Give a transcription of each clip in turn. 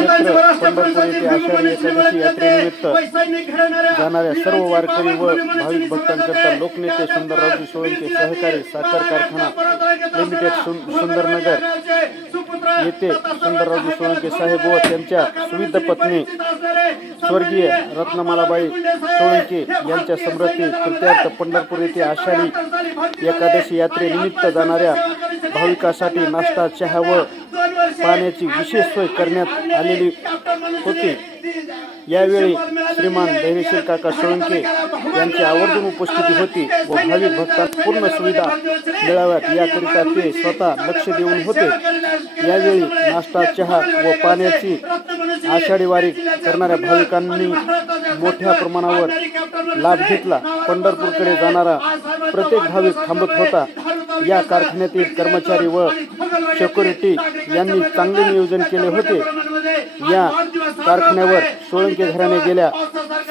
श्रीक्षेत्र पंढरपूर येथे आषाढी एकादशी यात्रेनिमित्त जाणाऱ्या सर्व वारकरी व भाविक भक्तांकरता लोकनेते सुंदररावजी सोळंके सहकारी साखर कारखाना लिमिटेड सुंदरनगर येथे सुंदररावजी सोळंके साहेब व त्यांच्या सुविध पत्नी स्वर्गीय रत्नमालाबाई सोळंके यांच्या स्मृती प्रीत्यर्थ पंढरपूर येथे आषाढी एकादशी यात्रेनिमित्त जाणाऱ्या भाविकांसाठी नाश्ता चहा व पाण्याची विशेष सोय करण्यात आलेली होती। यावेळी श्रीमान धैर्यशील काका सोळंके यांची आवर्जून उपस्थिती होती व भाविक भक्तांना पूर्ण सुविधा मिळाव्यात याकरिता ते स्वतः लक्ष देऊन होते। यावेळी नाश्ता चहा व पाण्याची आषाढी वारी करणाऱ्या भाविकांनी मोठ्या प्रमाणावर लाभ घेतला। पंढरपूरकडे जाणारा प्रत्येक भाविक थांबत होता। या कारखान्यातील कर्मचारी व सिक्युरिटी यांनी चांगले नियोजन केले होते। या कारखान्यावर सोळंके घराणे गेल्या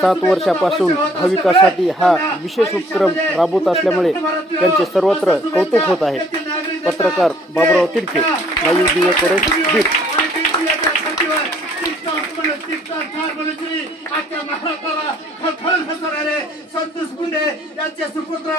7 वर्षापासून भाविकांसाठी हा विशेष उपक्रम राबवत असल्यामुळे त्यांचे सर्वत्र कौतुक होत आहे। पत्रकार बाबुराव तिडके, लाईव्ह दिवेकरेश बीड। संतोष गुंडे यांचे सुपुत्र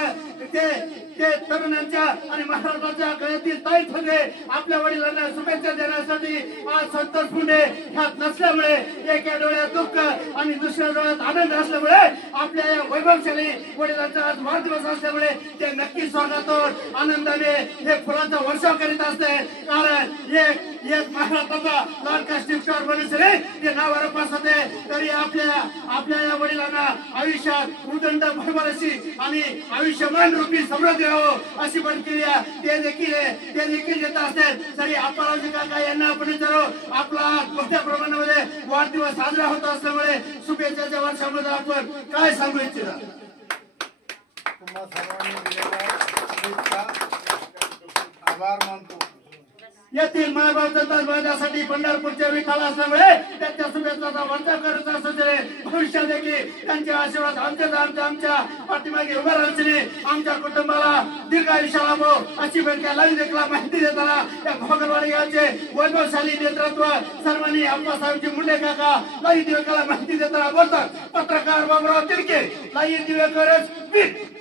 ते तरुणांच्या आणि महाराष्ट्राच्या गळ्यातील ताईत होते। आपल्या वडिलांना शुभेच्छा देण्यासाठी आज संतोष गुंडे ह्यात नसल्यामुळे एका डोळ्यात दुःख आणि दुसऱ्या डोळ्यात आनंद असल्यामुळे आपल्या या वैभवशाली वडिलांचा आज वाढदिवस असल्यामुळे ते नक्की स्वागतावर आनंदाने हे फुलांचा वर्षाव करीत असते। कारण एक महाराष्ट्राचा लाडका स्टार बनसरे ते नावावर पासते तरी आपल्या या वडिलांना आयुष्यात उदंड भरभराशी आणि आयुष्यमान रूपी समृद्धी हो अशी प्रतिक्रिया ते देखील देत असतात। तरी अप्पारावजी काका यांना आपण विचारू, आपला मोठ्या प्रमाणामध्ये वाढदिवस साजरा होत असल्यामुळे शुभेच्छाच्या वर्षामध्ये आपण काय सांगू इच्छिता? तुम्हा सर्वांनी दिलेल्या आभार मानतो। येथील मायबापच्या तत्वासाठी पंढरपूरच्या विठ्ठल असल्यामुळे त्यांच्या शुभेच्छाचा वर्षाव करत असते। भविष्यात देखील त्यांचे आशीर्वाद आमच्या पाठीमागे उभे राहतील। आमच्या कुटुंबाला दीर्घ आयुष्य लाभो अशी लाईव्ह देखला माहिती देताना या घोगरवाडी गावचे वैभवशाली नेतृत्व सर्वांनी अप्पासाहेबजी मुंडे काका लाईव्ह दिवेकरला माहिती देताना बोलतात। पत्रकार बाबुराव तिडके, लाईव्ह दिवेकर बीड।